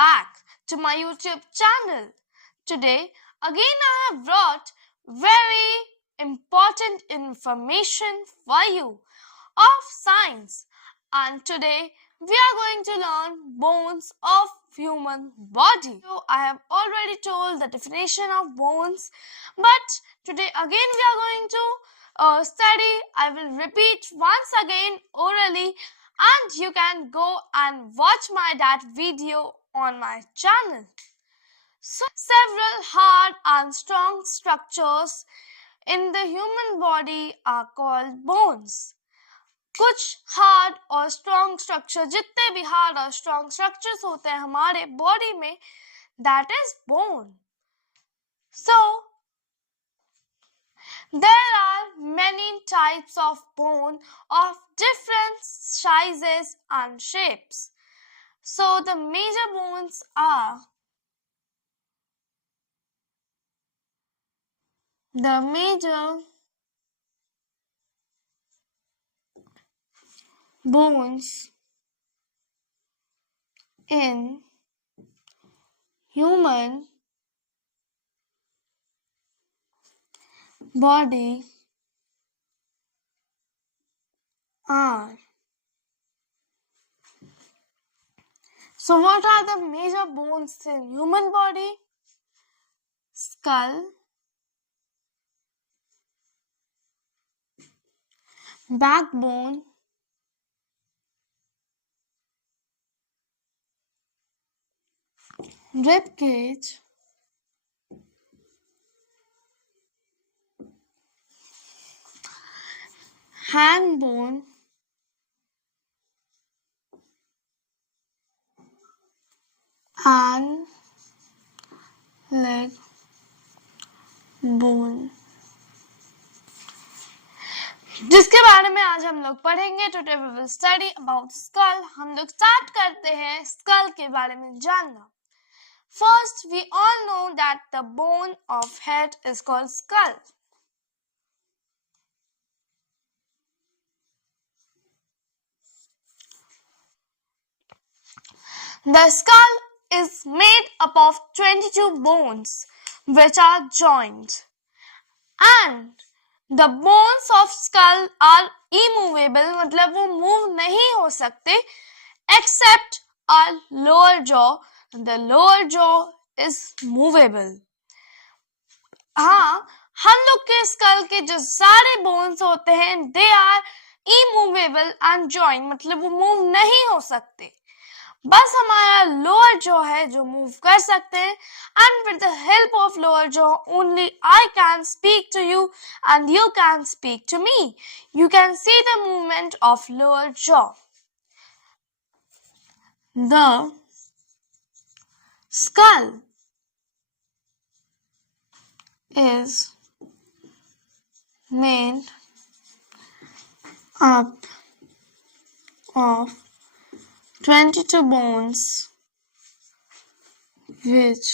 back to my YouTube channel. Today again I have brought very important information for you of science, and today we are going to learn bones of human body. So I have already told the definition of bones, but today again we are going to study. I will repeat once again orally, and you can go and watch that video on my channel. So, several hard and strong structures in the human body are called bones. कुछ hard और strong structure, जितने भी hard और strong structures होते हैं हमारे body में, that is bone. So there are many types of bone of different sizes and shapes. So the major bones are the major bones in human body are. So what are the major bones in human body? Skull, backbone, rib cage, hand bone, and leg bone, जिसके बारे में आज हम लोग पढ़ेंगे. Today we will study about skull. हम लोग start करते हैं स्कल के बारे में जानना. First, we all know that the bone of head is called skull. The skull is made up of 22 bones which are joined, and the bones of skull are immovable, मतलब वो move नहीं हो सकते except our lower jaw. The lower jaw is movable. हाँ, हम लोग के skull के जो सारे bones होते हैं they are immovable and joined, मतलब वो move नहीं हो सकते. बस हमारा लोअर जॉ है जो मूव कर सकते हैं. And with the help of lower jaw only I can speak to you and you can speak to me. You can see the movement of lower jaw. The skull is made up of 22 bones which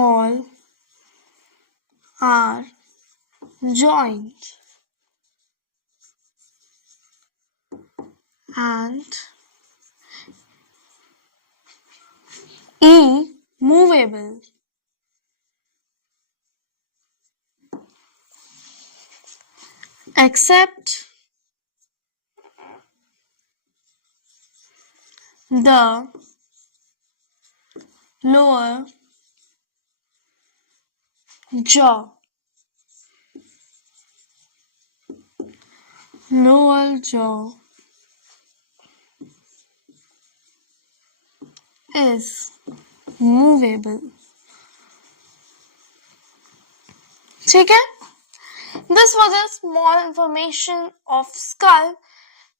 all are joined and immovable. Except the lower jaw. Lower jaw is movable. ठीक है? This was a small information of skull.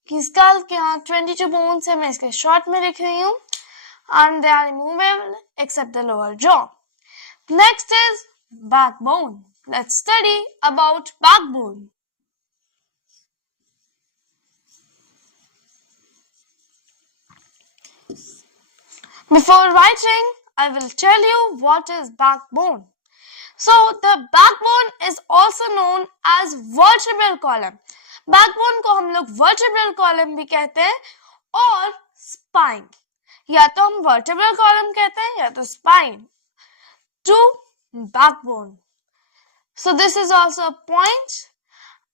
कि skull के यहाँ 22 bones है, मैं इसके short में लिख रही हूँ. And they are immovable except the lower jaw. Next is backbone. Let's study about backbone. Before writing, I will tell you what is backbone. So the backbone is also known as vertebral column. Backbone को हम लोग vertebral column भी कहते हैं और spine. या तो हम vertebral column कहते हैं या तो spine. 2. Backbone. So this is also a point,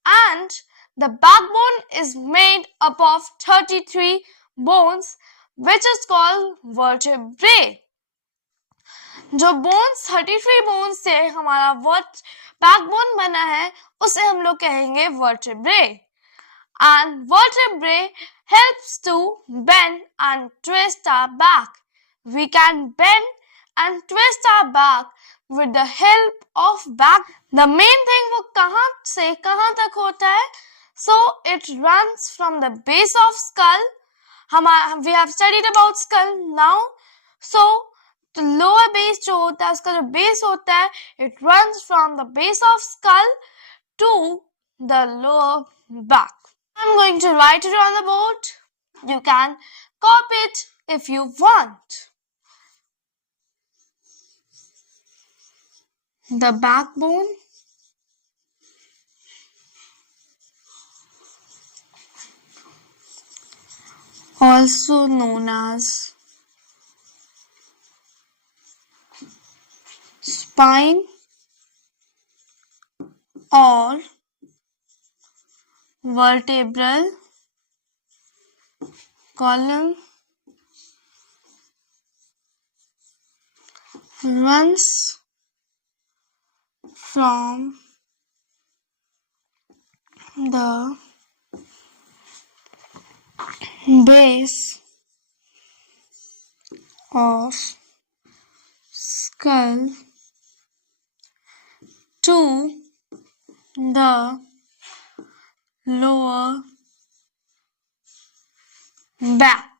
and the backbone is made up of 33 bones, which is called vertebrae. जो bones 33 bones से हमारा backbone बना है उसे हम लोग कहेंगे vertebrae. And vertebrae helps to bend and twist our back. We can bend and twist our back with the help of back. The main thing वो कहाँ से कहाँ तक होता है? So it runs from the base of skull. We have studied about skull now. So the lower base जो होता है उसका जो base होता है, it runs from the base of skull to the lower back. I'm going to write it on the board. You can copy it if you want. The backbone, also known as spine or vertebral column, runs from the base of skull to the lower back.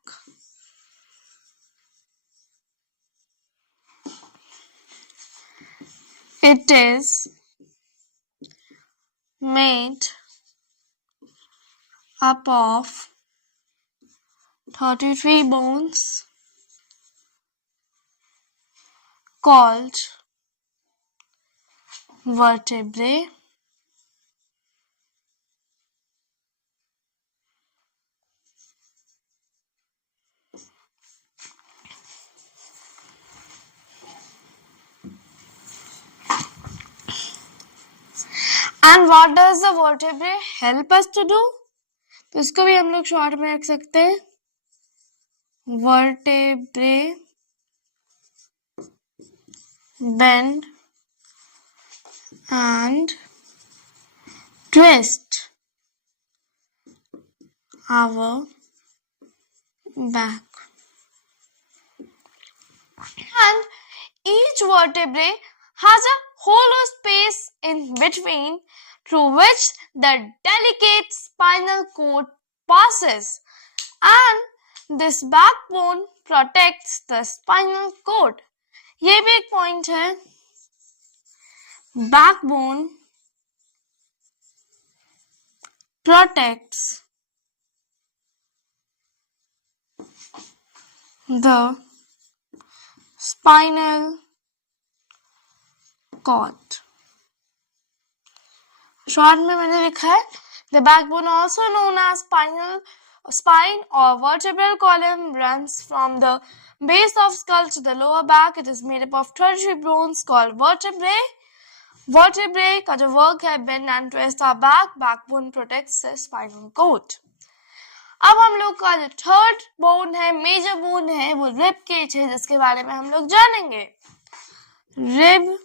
It is made up of 33 bones called vertebrae. And what does the vertebrae help us to do? तो इसको भी हम लोग short में रख सकते हैं. Vertebrae bend and twist our back. And each vertebrae has a hollow space in between through which the delicate spinal cord passes, and this backbone protects the spinal cord. ये भी एक point है. Backbone protects the spinal cord. Short में मैंने लिखा है the backbone, also known as spine or vertebral column, runs from the base of skull to the lower back. It is made up of 33 bones called vertebrae. Vertebrae का जो work है bend and twist our back. Backbone protects the spinal cord. अब हम लोग का जो third bone है, major bone है, वो रिब केज है, जिसके बारे में हम लोग जानेंगे. Rib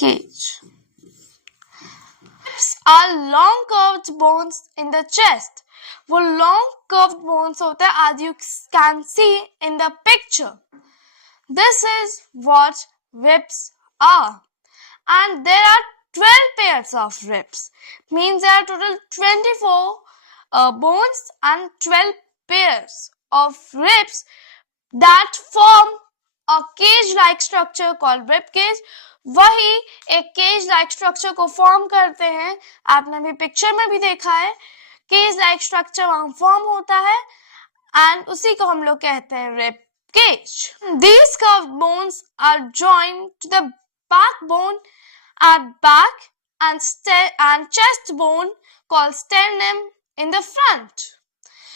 cage. Ribs are long curved bones in the chest. वो long curved bones होते हैं, as you can see in the picture. This is what ribs are. And there are 12 pairs of ribs. Means there are total 24 bones and 12 pairs of ribs that form a cage-like structure called rib cage. वही एक cage like structure को form करते हैं. आपने भी picture में भी देखा है केज लाइक स्ट्रक्चर वहां फॉर्म होता है, एंड उसी को हम लोग कहते हैं rib cage. These curved bones are joined to the backbone at back and chest bone called sternum in the front.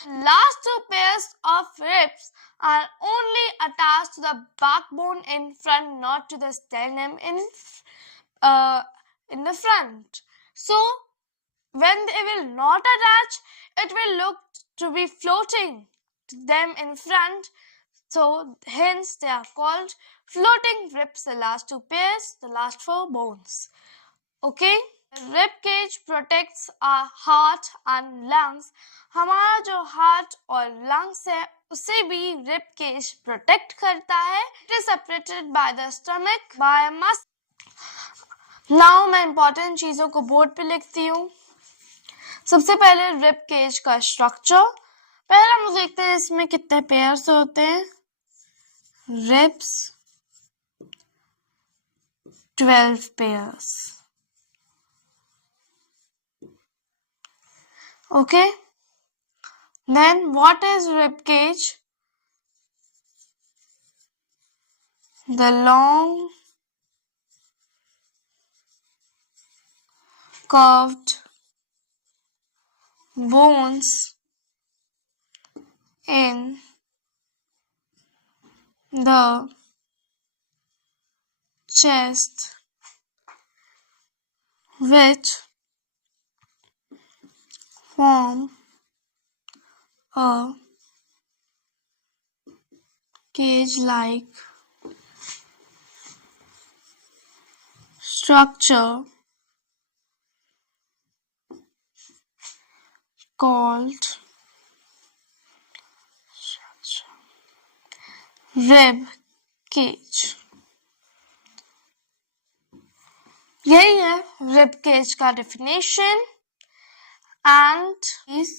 Last two pairs of ribs are only attached to the backbone in front, not to the sternum uh, in the front. So when they will not attach, it will look to be floating to them in front. So hence they are called floating ribs, the last two pairs, the last four bones. Okay, rib cage protects our heart and lungs. हमारा जो heart और lungs है उसे भी rib cage protect करता है. It is separated by the stomach by muscle. Now मैं important चीजों को बोर्ड पे लिखती हूँ. सबसे पहले रिब केज का स्ट्रक्चर. पहले हम देखते हैं इसमें कितने पेयर्स होते हैं. Ribs 12 pairs. Okay. Then what is rib cage? The long curved bones in the chest which form a cage-like structure called rib cage. यही है rib cage का definition. And is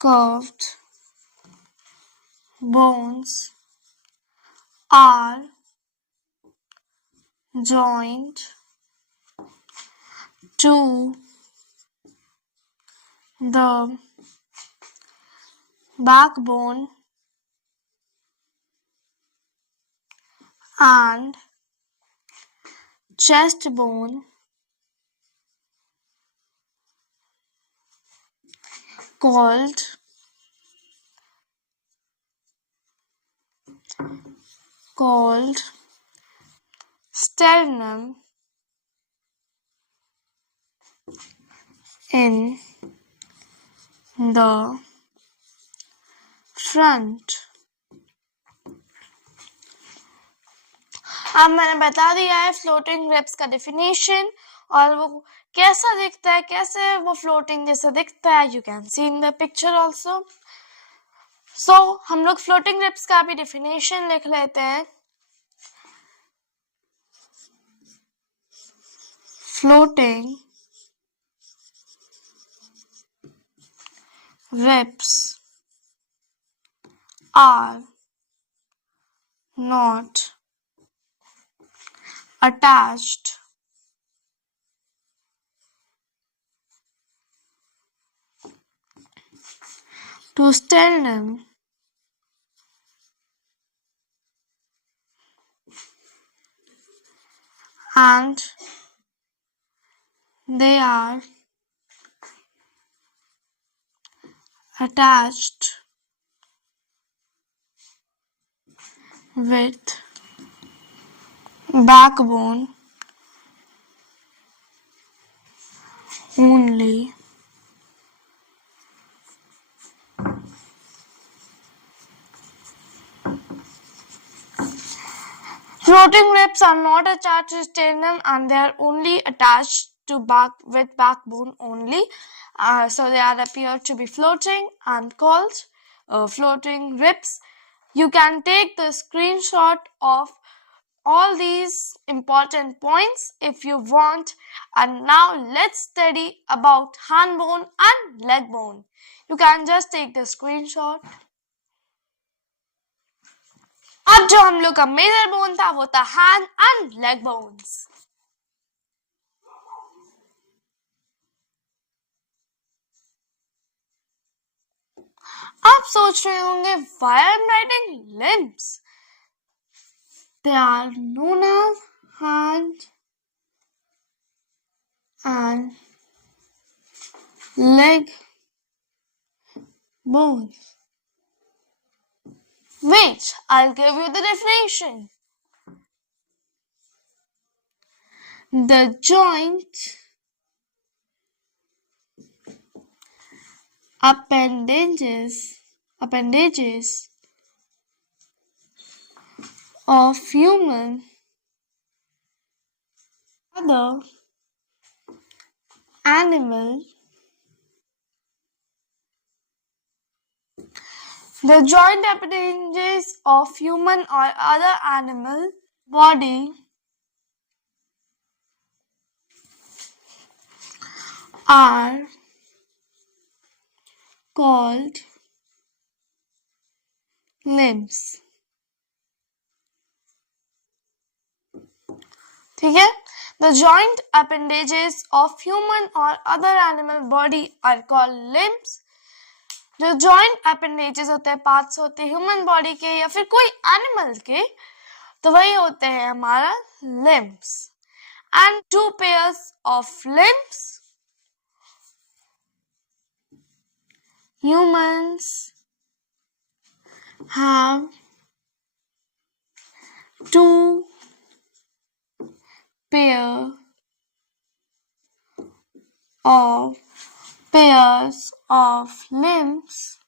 curved bones are joined to the backbone and chest bone called sternum in the front. अब मैंने बता दिया है floating ribs का definition और वो कैसा दिखता है, कैसे वो फ्लोटिंग जैसा दिखता है. You can see in the picture also. So हम लोग फ्लोटिंग रिब्स का भी डेफिनेशन लिख लेते हैं. Floating ribs are not attached to sternum and they are attached with backbone only. Floating ribs are not attached to sternum and they are only attached to with backbone only. So they are appear to be floating and called floating ribs. You can take the screenshot of all these important points if you want. And now let's study about hand bone and leg bone. You can just take the screenshot. अब जो हम लोग का major bone था वो था hand and leg bones. आप सोच रहे होंगे why I'm writing limbs? They are known as hand and leg bones. Wait, I'll give you the definition. The joint appendages of human other animal. The joint appendages of human or other animal body are called limbs. ठीक है? The joint appendages of human or other animal body are called limbs. जो joint appendages होते हैं, parts होते हैं human body के या फिर कोई animal के, तो वही होते हैं हमारा limbs. And two pairs of limbs. Humans have two pairs of limbs,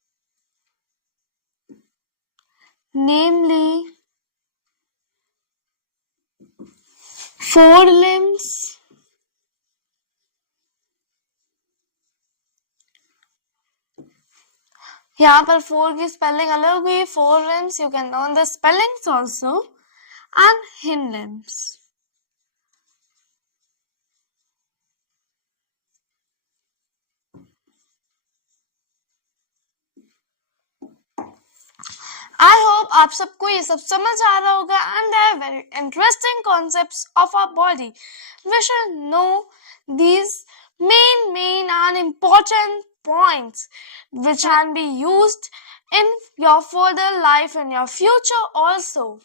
namely forelimbs यहाँ पर 4 की स्पेलिंग अलग हुई, forelimbs, you can learn the spellings also, and hindlimbs. I hope आप सबको ये सब समझ आ रहा होगा, and they are very interesting concepts of our body. We should know these main and important points which can be used in your further life and your future also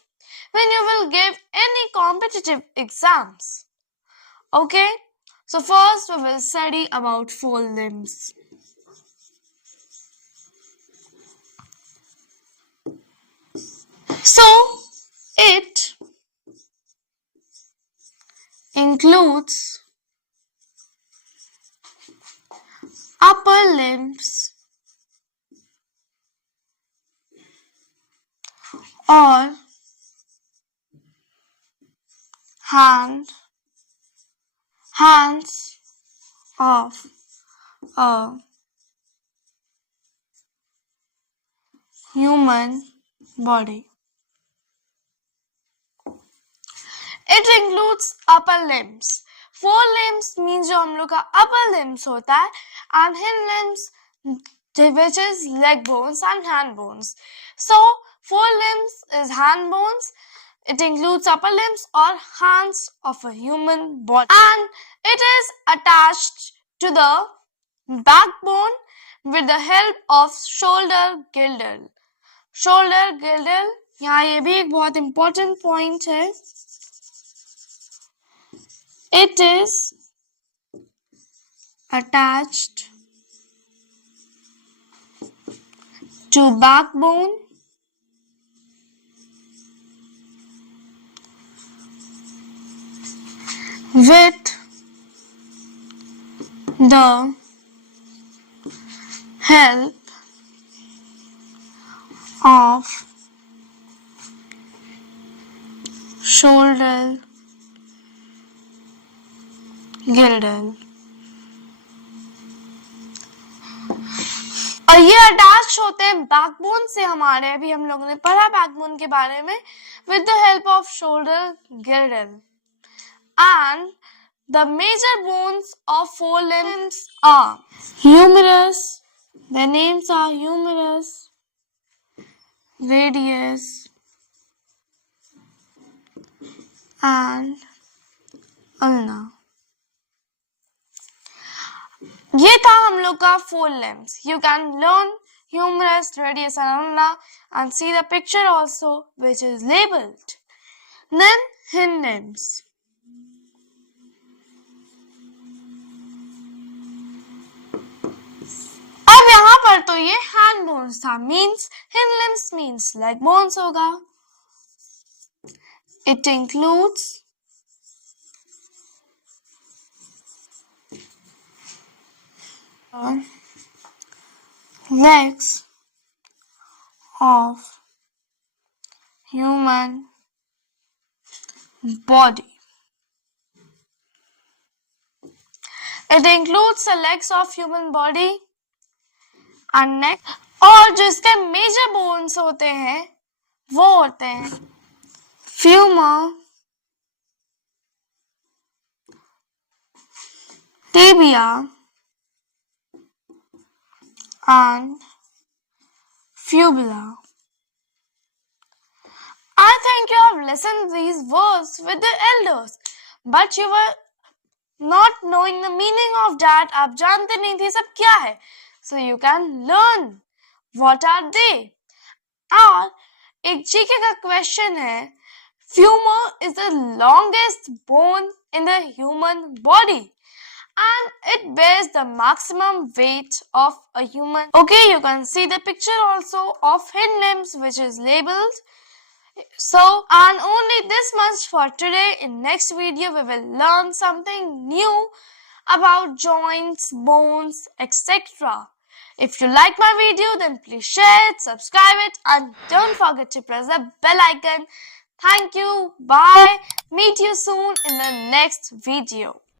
when you will give any competitive exams. Okay, so first we will study about forelimbs. So it includes upper limbs or hands of a human body. It includes upper limbs. Forelimbs means जो हम लोग का upper limbs होता है, and hindlimbs which is leg bones and hand bones. So forelimbs is hand bones. It includes upper limbs or hands of a human body, and it is attached to the backbone with the help of shoulder girdle. Shoulder girdle, यहाँ ये भी एक बहुत important point है. It is attached to backbone with the help of shoulder girdle. और ये attach होते हैं बैकबोन से हमारे, अभी हम लोगों ने पढ़ा बैकबोन के बारे में, with the help of shoulder girdle. And the major bones of forelimbs are humerus. Their names are humerus, radius, and ulna. ये था हम लोग का forelimbs. You can learn humerus, radius, and ulna and see the picture also which is labeled. Then hindlimbs. तो ये hand bones था, means hind limbs means leg bones होगा. It includes legs of human body. It includes the legs of human body and neck. और जो इसके major bones होते हैं वो होते हैं femur, tibia and fibula. I think you have listened these words with the elders, but you were not knowing the meaning of that. आप जानते नहीं थे सब क्या है. So you can learn what are they. और एक जीके का क्वेश्चन है, femur is the longest bone in the human body and it bears the maximum weight of a human. Okay, you can see the picture also of hind limbs which is labeled. So, and only this much for today. In next video we will learn something new about joints, bones, etc. If you like my video, then please share it, subscribe it and don't forget to press the bell icon. Thank you. Bye. Meet you soon in the next video.